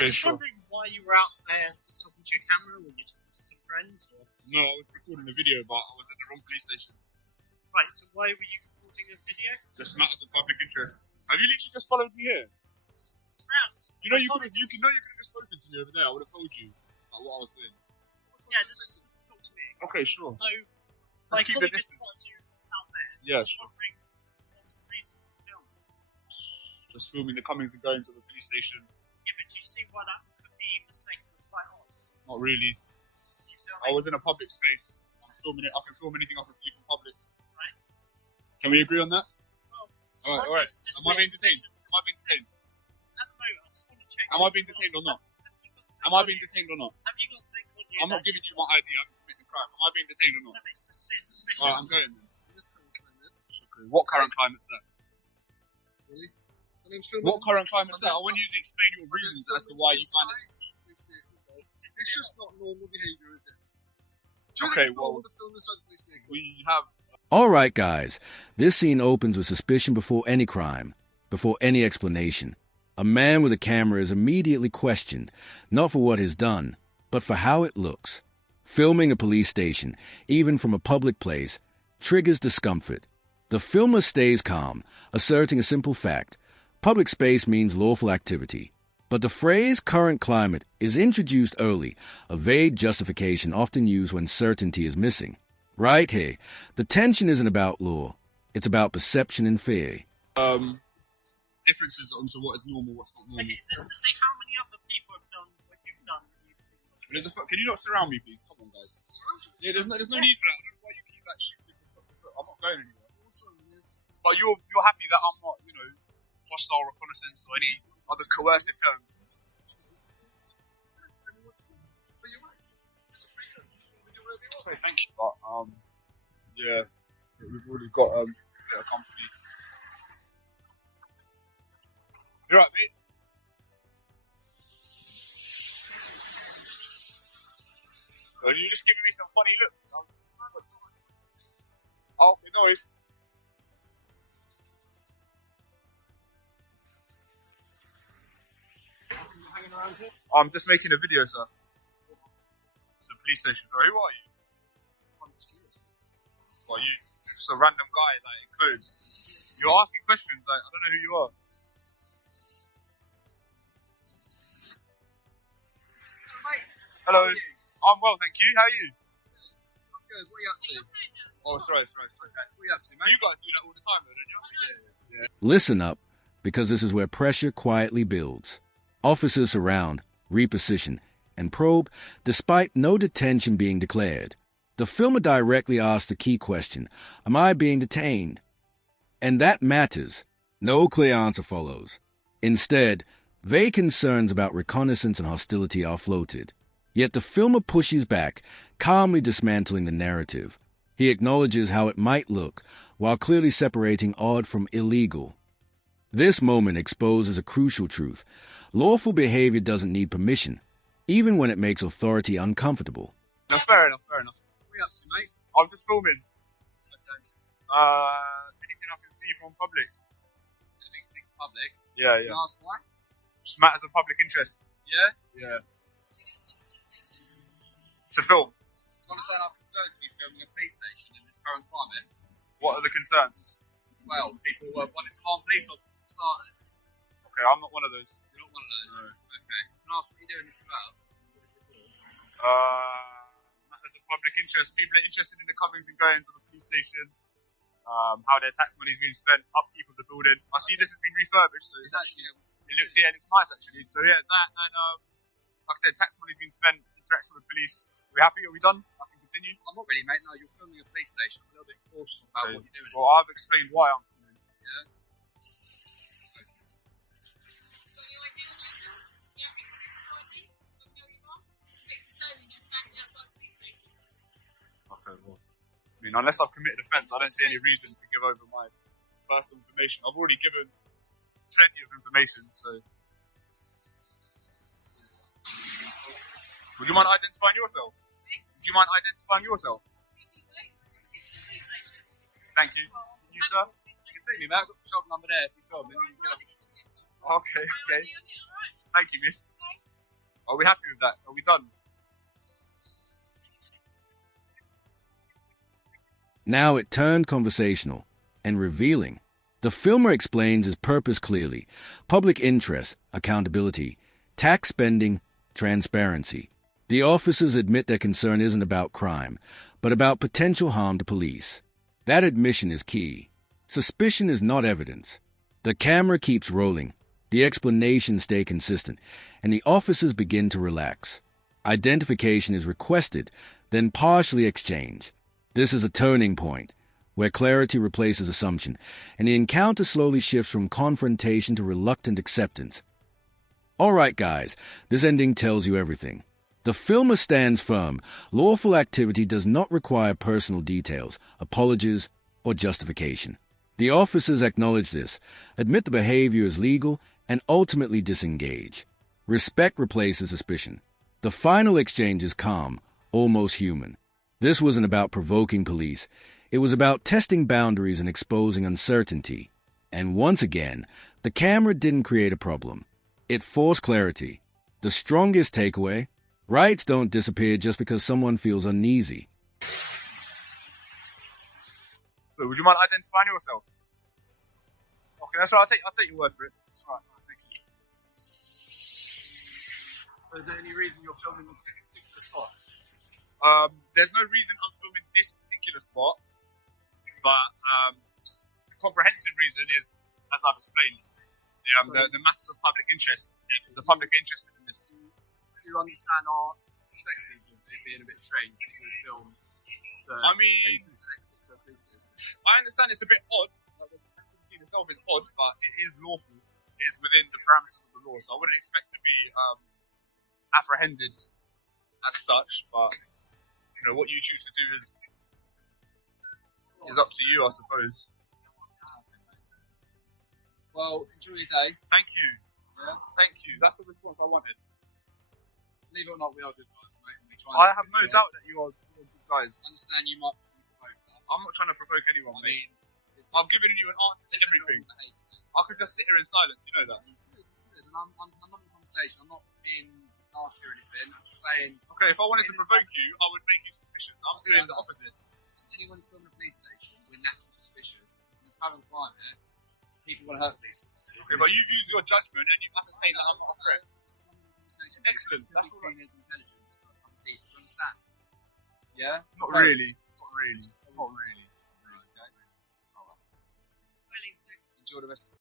Okay, I was wondering why you were out there just talking to your camera when you're talking to some friends, or... No, I was recording a video, but I was at the wrong police station. Right, so why were you recording a video? Just matters of public interest. Have you literally just followed me here? Perhaps. You know you could have just spoken to me over there. I would have told you about what I was doing. Yeah, just talk to me. Okay, sure. So, my keep colleague the just spotted you out there. Yeah, I was sure. wondering what was the reason for the film. Just filming the comings and goings of the police station. Yeah, but you see why that could be mistaken as quite odd. Not really. You feel I was in a public space. I'm filming it. I can film anything I can see from public. Right. Can we agree on that? Well, Alright. Am I being detained? Am I being detained? At the moment, I just want to check. Am I being detained or not? Am I being detained or not? Have you got sick on you? I'm not giving you my ID. I'm committing a crime. Am I being detained or not? No, it's suspicious. Alright, I'm going then. This current climate. What current climate's that? Really? What current climate's that? I want you to explain your reasons as to why you find it. It's just not normal behaviour, is it? Okay, well, we have. Alright guys, this scene opens with suspicion before any crime, before any explanation. A man with a camera is immediately questioned, not for what he's done, but for how it looks. Filming a police station, even from a public place, triggers discomfort. The filmer stays calm, asserting a simple fact. Public space means lawful activity. But the phrase current climate is introduced early, a vague justification often used when certainty is missing. Right here, the tension isn't about law, it's about perception and fear. Differences onto what is normal, what's not normal. Okay, let's just say how many other people have done what you've done that you've seen. Can you not surround me, please? Come on, guys. Yeah, there's no need for that. I don't know why you keep that shifting from foot to foot. I'm not going anywhere. But you're happy that I'm not, hostile reconnaissance or any other coercive terms. Okay, thank you. But yeah, we've already got a bit of company. You're right, mate. So you just giving me some funny looks. Oh, okay, no worries. Hanging around here? I'm just making a video, sir. It's the police station. So who are you? I'm Stuart. Well, you're just a random guy, like, in clothes. You're asking questions, like, I don't know who you are. Hello. I'm well, thank you. How are you? I'm good. What are you up to? Oh, sorry. What are you up to, mate? You guys do that all the time, though, don't you? Yeah. Listen up, because this is where pressure quietly builds. Officers surround, reposition, and probe, despite no detention being declared. The filmer directly asks the key question, am I being detained? And that matters. No clear answer follows. Instead, vague concerns about reconnaissance and hostility are floated. Yet the filmer pushes back, calmly dismantling the narrative. He acknowledges how it might look, while clearly separating odd from illegal. This moment exposes a crucial truth. Lawful behavior doesn't need permission, even when it makes authority uncomfortable. No, fair enough. What are you up to, mate? I'm just filming. Okay. Anything I can see from public. Anything see public? Yeah. Can I ask why? Just matters of public interest. Yeah? Yeah. It's a film. Do you understand I'm concerned with you filming a police station in this current climate? What are the concerns? Well, people wanting to harm police officers for starters. Okay, I'm not one of those. You're not one of those? No. Okay. Can I ask what you're doing this about? What is it for? Matters of public interest. People are interested in the comings and goings of the police station. How their tax money is being spent, upkeep of the building. I see this has been refurbished, so It's actually it looks nice actually. So yeah, that and like I said, tax money's been spent, interaction with police. Are we happy? Are we done? I can continue. I'm not really, mate. No, you're filming a police station. I'm a little bit cautious about what you're doing. Well, I've explained why I'm filming. Yeah. Okay, well, I mean, unless I've committed offence, I don't see any reason to give over my personal information. I've already given plenty of information, so. Would you mind identifying yourself? Thank you. You, sir? You can see me, mate. I've got the shop number there if you film me. Okay. Thank you, miss. Are we happy with that? Are we done? Now it turned conversational and revealing. The filmer explains his purpose clearly: public interest, accountability, tax spending, transparency. The officers admit their concern isn't about crime, but about potential harm to police. That admission is key. Suspicion is not evidence. The camera keeps rolling, the explanations stay consistent, and the officers begin to relax. Identification is requested, then partially exchanged. This is a turning point, where clarity replaces assumption, and the encounter slowly shifts from confrontation to reluctant acceptance. All right, guys, this ending tells you everything. The filmer stands firm. Lawful activity does not require personal details, apologies, or justification. The officers acknowledge this, admit the behavior is legal, and ultimately disengage. Respect replaces suspicion. The final exchange is calm, almost human. This wasn't about provoking police. It was about testing boundaries and exposing uncertainty. And once again, the camera didn't create a problem. It forced clarity. The strongest takeaway: rights don't disappear just because someone feels uneasy. So, would you mind identifying yourself? Okay, that's all right. I'll take your word for it. All right, thank you. So is there any reason you're filming on this particular spot? There's no reason I'm filming this particular spot, but the comprehensive reason is, as I've explained, the matters of public interest. The public interest in this. Do you understand our perspective of it being a bit strange that you would film the entrance and exit to a police station? I understand it's a bit odd. Like, the activity itself is odd, but it is lawful. It is within the parameters of the law, so I wouldn't expect to be apprehended as such. But what you choose to do is up to you, I suppose. Well, enjoy your day. Thank you. Yeah. Thank you. That's the response I wanted. Believe it or not, we are good guys, mate. We try I have no doubt that you are good guys. I understand you might try and provoke us. I'm not trying to provoke anyone, I mate. mean, I'm giving you an answer to everything. I could just sit here in silence, you know that. You could, and I'm not in conversation. I'm not being nasty or anything. I'm just saying. Okay, if I wanted to provoke you, I would make you suspicious. I'm doing the opposite. Just anyone who's filming a police station, we're naturally suspicious. In this current climate, people want to hurt police officers. Okay, but you've used your judgment and you've ascertained that I'm not a threat. Excellent. That's seen as intelligence for other people. Do you understand? Yeah. Not really. Not really. Not really. Okay. Enjoy the rest of it.